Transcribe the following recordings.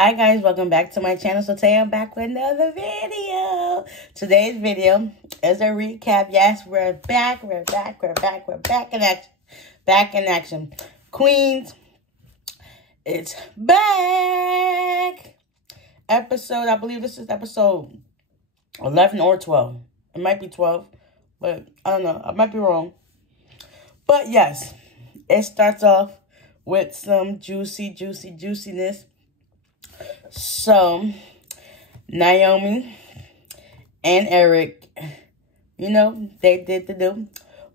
Hi guys, welcome back to my channel. So today I'm back with another video. Today's video is a recap. Yes, we're back in action. Back in action. Queens, it's back. I believe this is episode 11 or 12. It might be 12, but I don't know. I might be wrong. But yes, it starts off with some juiciness. So, Naomi and Eric, they did the do.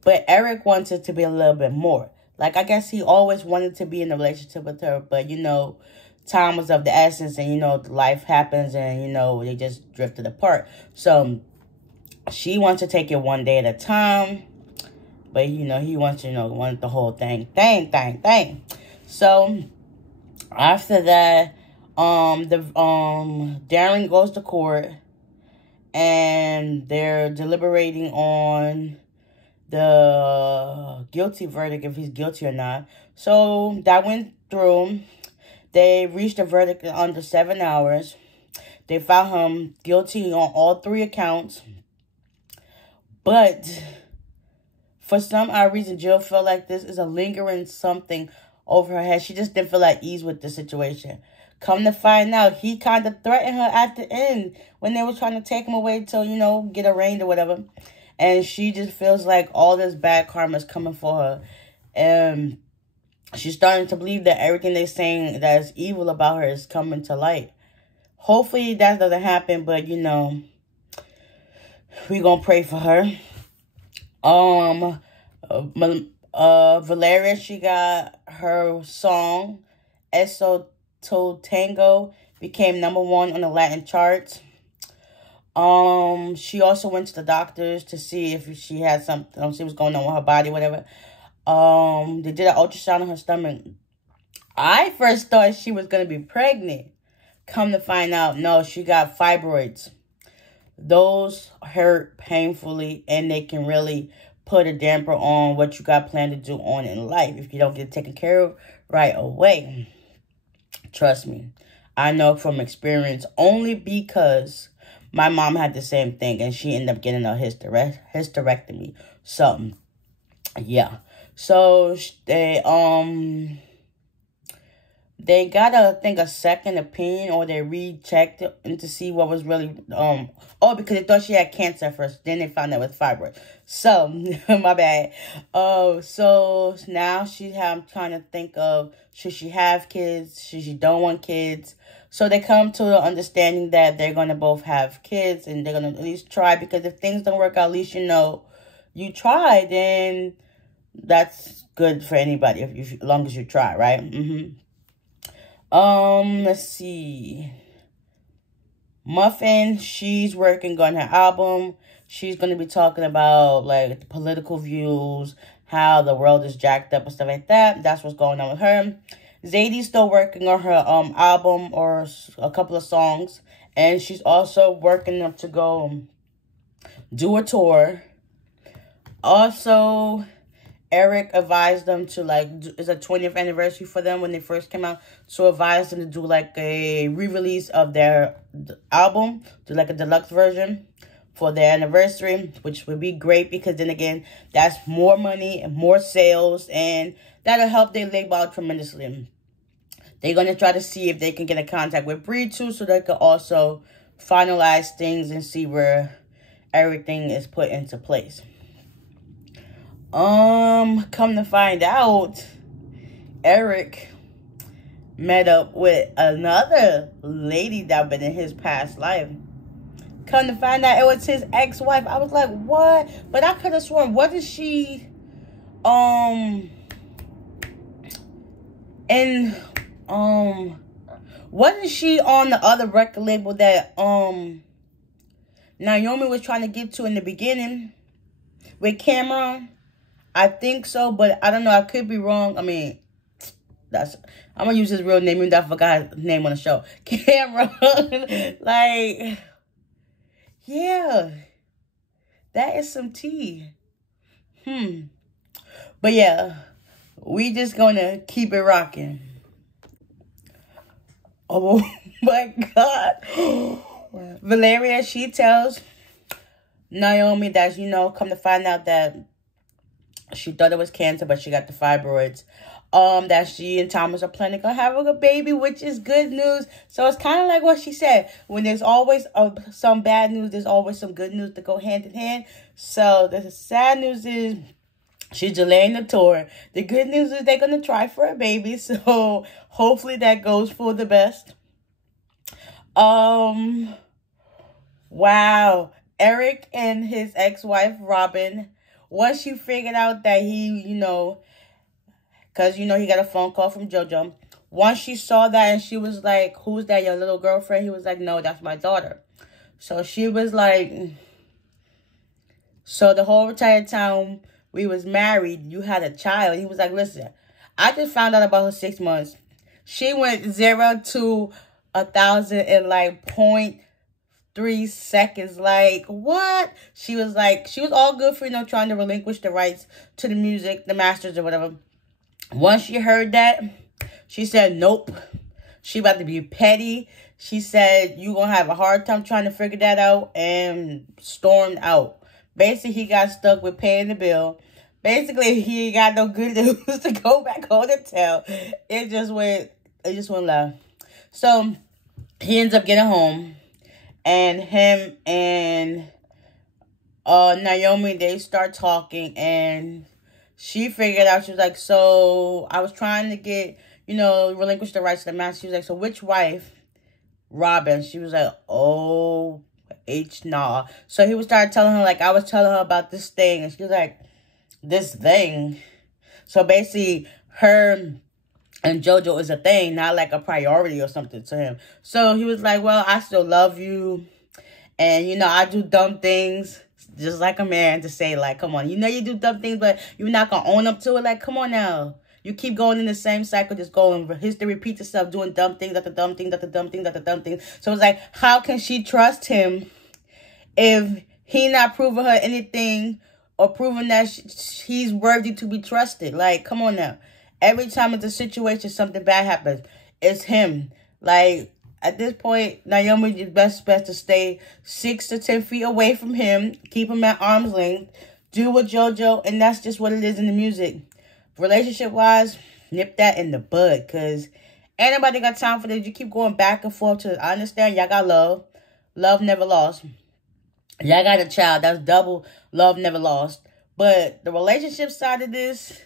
But Eric wanted to be a little bit more. Like, I guess he always wanted to be in a relationship with her. But, time was of the essence. And, life happens. And, they just drifted apart. So, she wants to take it one day at a time. But, he wants to, want the whole thing. So, after that, Darren goes to court and they're deliberating on the guilty verdict, if he's guilty or not. So that went through. They reached a verdict in under 7 hours. They found him guilty on all 3 accounts. But for some odd reason, Jill felt like this is a lingering something over her head. She just didn't feel at ease with the situation. Come to find out, he kind of threatened her at the end when they were trying to take him away to, get arraigned or whatever. And she just feels like all this bad karma is coming for her. And she's starting to believe that everything they're saying that is evil about her is coming to light. Hopefully that doesn't happen, but, we're going to pray for her. Valeria, she got her song, Eso To Tango, became #1 on the Latin charts. She also went to the doctors to see if she had something, see what's going on with her body, whatever. They did an ultrasound on her stomach. I first thought she was going to be pregnant. Come to find out, no, she got fibroids. Those hurt painfully, and they can really put a damper on what you got planned to do on in life if you don't get taken care of right away. Trust me, I know from experience, only because my mom had the same thing and she ended up getting a hysterectomy. So, yeah. So, they got, I think, a second opinion, or they rechecked it to see what was really, because they thought she had cancer first. Then they found out with fibroid. So, my bad. So now she's trying to think of, should she have kids? Should she don't want kids? So they come to the understanding that they're going to both have kids, and they're going to at least try, because if things don't work out, at least you tried, and that's good for anybody, as long as you try, right? Let's see. Muffin, she's working on her album. She's going to be talking about, like, the political views, how the world is jacked up and stuff like that. That's what's going on with her. Zadie's still working on her album, or a couple of songs. And she's also working up to go do a tour. Also, Eric advised them to, like, it's a 20th anniversary for them when they first came out. So advised them to do, like, a re-release of their album, do, like, a deluxe version for their anniversary, which would be great, because then again, that's more money and more sales, and that'll help their label out tremendously. They're going to try to see if they can get in contact with Bree too, so they can also finalize things and see where everything is put into place. Come to find out, Eric met up with another lady that been in his past life. Come to find out, it was his ex-wife. I was like, what? But I could have sworn, wasn't she, wasn't she on the other record label that, Naomi was trying to get to in the beginning with Cameron? I think so, but I don't know. I could be wrong. I mean, I'm going to use his real name, even though I forgot his name on the show. Cameron. Like, yeah. That is some tea. But yeah, we just going to keep it rocking. Oh, My God. Valeria, she tells Naomi that, come to find out that she thought it was cancer, but she got the fibroids. That she and Thomas are planning on having a baby, which is good news. So it's kind of like what she said. When there's always some bad news, there's always some good news to go hand in hand. So the sad news is she's delaying the tour. The good news is they're going to try for a baby. So hopefully that goes for the best. Wow. Eric and his ex-wife, Robin, once she figured out that he, because, he got a phone call from JoJo. Once she saw that and she was like, who's that, your little girlfriend? He was like, no, that's my daughter. So she was like, so the whole entire time we was married, you had a child. He was like, listen, I just found out about her 6 months. She went 0 to 1,000 in like 0.3 seconds. Like, what? She was all good for, trying to relinquish the rights to the music, the masters or whatever. Once she heard that, she said, nope. She about to be petty. She said, you going to have a hard time trying to figure that out, and stormed out. Basically, he got stuck with paying the bill. Basically, he got no good news to go back home and tell. It just went left. So, he ends up getting home. And him and Naomi, they start talking, and she figured out, she was like, so I was trying to get, relinquish the rights to the master. She was like, so which wife? Robin. She was like, oh, nah. So he was started telling her, like, I was telling her about this thing. And she was like, this thing? So basically, her and JoJo is a thing, not like a priority or something to him. So he was like, well, I still love you. And, I do dumb things. Just like a man to say, like, come on. You do dumb things, but you're not going to own up to it. Like, come on now. You keep going in the same cycle, just going. History repeats itself, doing dumb things, after dumb things, after dumb things, after dumb things. So it's like, how can she trust him if he not proving her anything or proving that he's worthy to be trusted? Like, come on now. Every time it's a situation, something bad happens, it's him. Like, at this point, Naomi is best to stay 6 to 10 feet away from him. Keep him at arm's length. Do with JoJo. And that's just what it is in the music. Relationship-wise, nip that in the bud. Because ain't nobody got time for this. You keep going back and forth. I understand y'all got love. Love never lost. Y'all got a child. That's double love never lost. But the relationship side of this,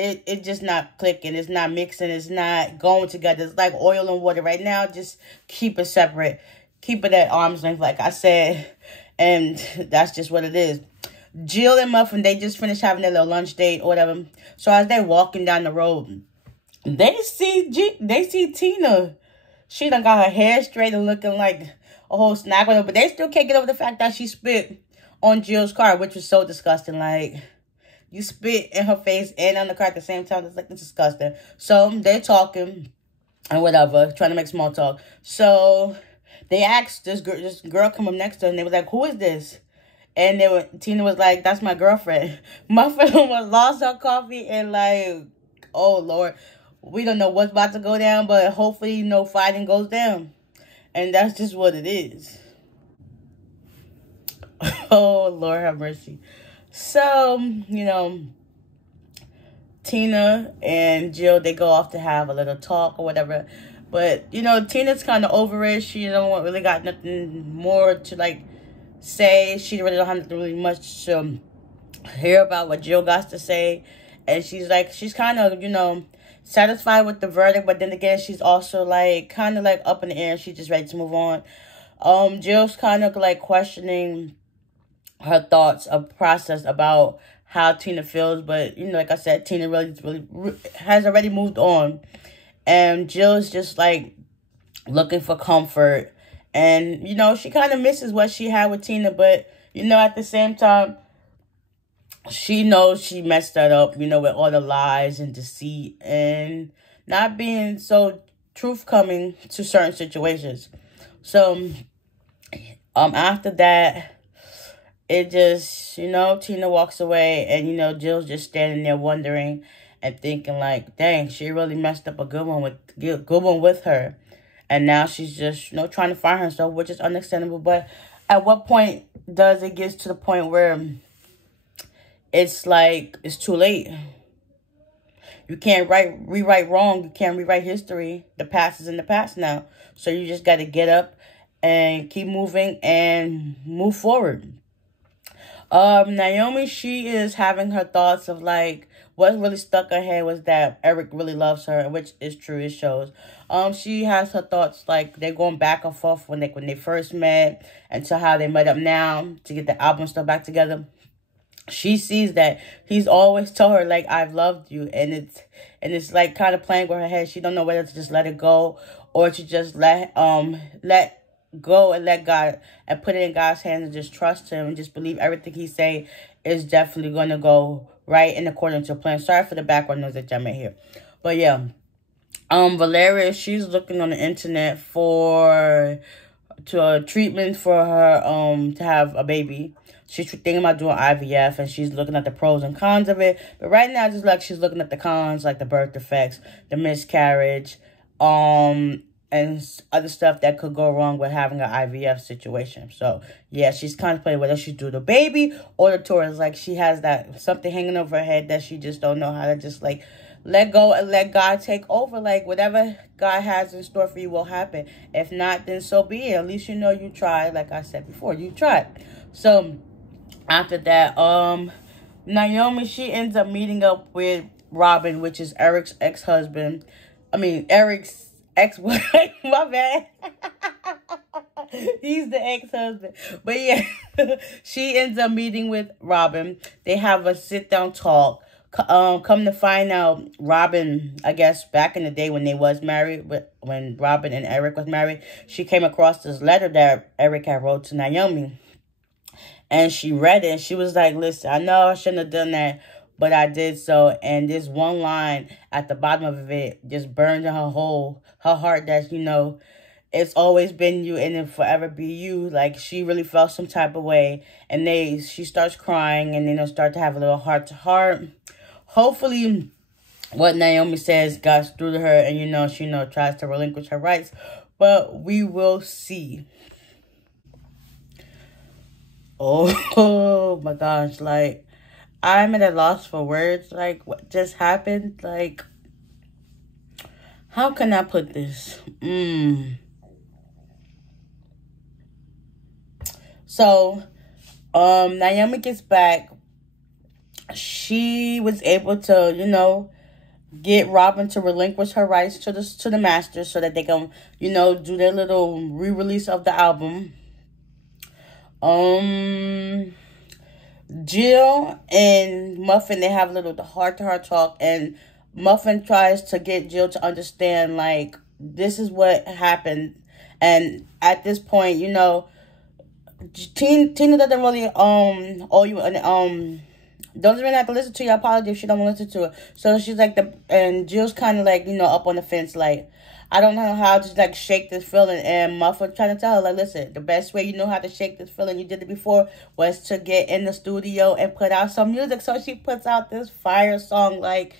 it just not clicking. It's not mixing. It's not going together. It's like oil and water right now. Just keep it separate. Keep it at arm's length, like I said. And that's just what it is. Jill and Muffin, they just finished having their little lunch date or whatever. So as they're walking down the road, they see Tina. She done got her hair straight and looking like a whole snack with her. But they still can't get over the fact that she spit on Jill's car, which was so disgusting. Like, you spit in her face and on the car at the same time. It's like, it's disgusting. So they're talking and whatever, trying to make small talk. So they asked this girl come up next to her, and they was like, who is this? And Tina was like, that's my girlfriend. Muffin was lost her coffee and like, oh, Lord. We don't know what's about to go down, but hopefully, no fighting goes down. And that's just what it is. Oh, Lord have mercy. So, Tina and Jill, they go off to have a little talk or whatever. But, Tina's kind of over it. She don't really got nothing more to, like, say. She really don't have nothing really much to hear about what Jill got to say. And she's kind of, satisfied with the verdict. But then again, she's also, like, kind of, like, up in the air. She's just ready to move on. Jill's kind of, like, questioning her thoughts, a process about how Tina feels. But, like I said, Tina really has already moved on. And Jill's just, like, looking for comfort. And, she kind of misses what she had with Tina. But, at the same time, she knows she messed that up, with all the lies and deceit and not being so truth-coming to certain situations. So, after that, it just, Tina walks away and, Jill's just standing there wondering and thinking like, dang, she really messed up a good one with her. And now she's just, trying to find herself, which is understandable. But at what point does it get to the point where it's like it's too late? You can't rewrite wrong. You can't rewrite history. The past is in the past now. So you just got to get up and keep moving and move forward. Naomi, she is having her thoughts of like what really stuck her head was that Eric really loves her, which is true. It shows. She has her thoughts like they're going back and forth when they first met and to how they met up now to get the album stuff back together. She sees that he's always told her like I've loved you, and it's like kind of playing with her head. She don't know whether to just let it go or to just let go and let God and put it in God's hands and just trust him and just believe everything he say is definitely going to go right in accordance to plan. Sorry for the background noise that y'all may hear. But yeah, Valeria, she's looking on the internet for treatment for her to have a baby. She's thinking about doing IVF, and she's looking at the pros and cons of it. But right now, just like she's looking at the cons, like the birth defects, the miscarriage, and other stuff that could go wrong with having an IVF situation. So, yeah, she's contemplating whether she do the baby or the Taurus. Like, she has that something hanging over her head that she just don't know how to just, like, let go and let God take over. Like, whatever God has in store for you will happen. If not, then so be it. At least you know you tried. Like I said before, you tried. So, after that, Naomi, she ends up meeting up with Robin, which is Eric's ex-husband. Eric's ex-wife. My bad. He's the ex-husband. But yeah, she ends up meeting with Robin. They have a sit-down talk. Come to find out, Robin, I guess back in the day when they was married, when Robin and Eric was married, she came across this letter that Eric had wrote to Naomi. And she read it, and she was like, listen, I know I shouldn't have done that, but I did so. And this one line at the bottom of it just burned in her heart that, it's always been you and it'll forever be you. Like, she really felt some type of way. And she starts crying, and then they'll start to have a little heart-to-heart. Hopefully, what Naomi says got through to her, and, she tries to relinquish her rights. But we will see. Oh my gosh, like, I'm at a loss for words. Like, what just happened? Like, how can I put this? So, Naomi gets back. She was able to, get Robin to relinquish her rights to the master so that they can, do their little re-release of the album. Jill and Muffin, they have a little heart-to-heart talk, and Muffin tries to get Jill to understand, like, this is what happened. And at this point, Tina doesn't really owe you doesn't really have to listen to your apology if she don't want to listen to it. So she's like and Jill's kind of like, up on the fence, like, I don't know how to, like, shake this feeling. And Muffin trying to tell her, like, listen, the best way you know how to shake this feeling, you did it before, was to get in the studio and put out some music. So she puts out this fire song. Like,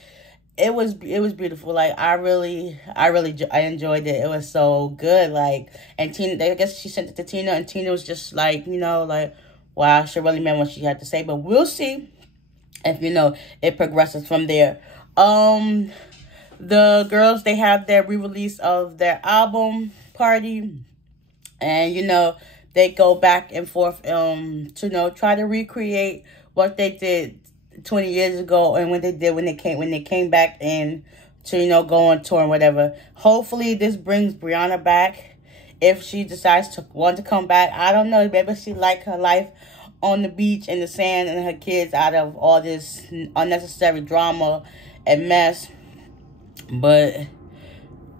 it was beautiful. Like, I enjoyed it. It was so good. Like, and Tina, I guess she sent it to Tina, and Tina was just like, like, wow, she really meant what she had to say. But we'll see if, it progresses from there. The girls, they have their re-release of their album party. And, they go back and forth to, try to recreate what they did 20 years ago and when they came back in to, go on tour and whatever. Hopefully, this brings Brianna back. If she decides to want to come back, I don't know. Maybe she liked her life on the beach in the sand and her kids out of all this unnecessary drama and mess. But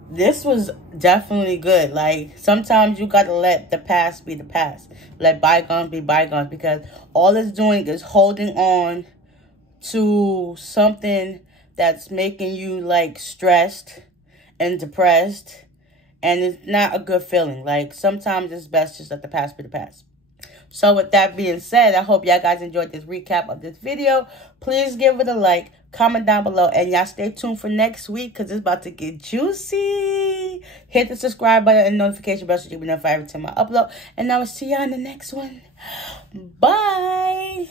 this was definitely good. Like, sometimes you gotta let the past be the past. Let bygones be bygones, because all it's doing is holding on to something that's making you, like, stressed and depressed. And it's not a good feeling. Like, sometimes it's best just let the past be the past. So with that being said, I hope y'all guys enjoyed this recap of this video. Please give it a like, comment down below, and y'all stay tuned for next week because it's about to get juicy. Hit the subscribe button and notification bell so you'll be notified every time I upload. And I will see y'all in the next one. Bye.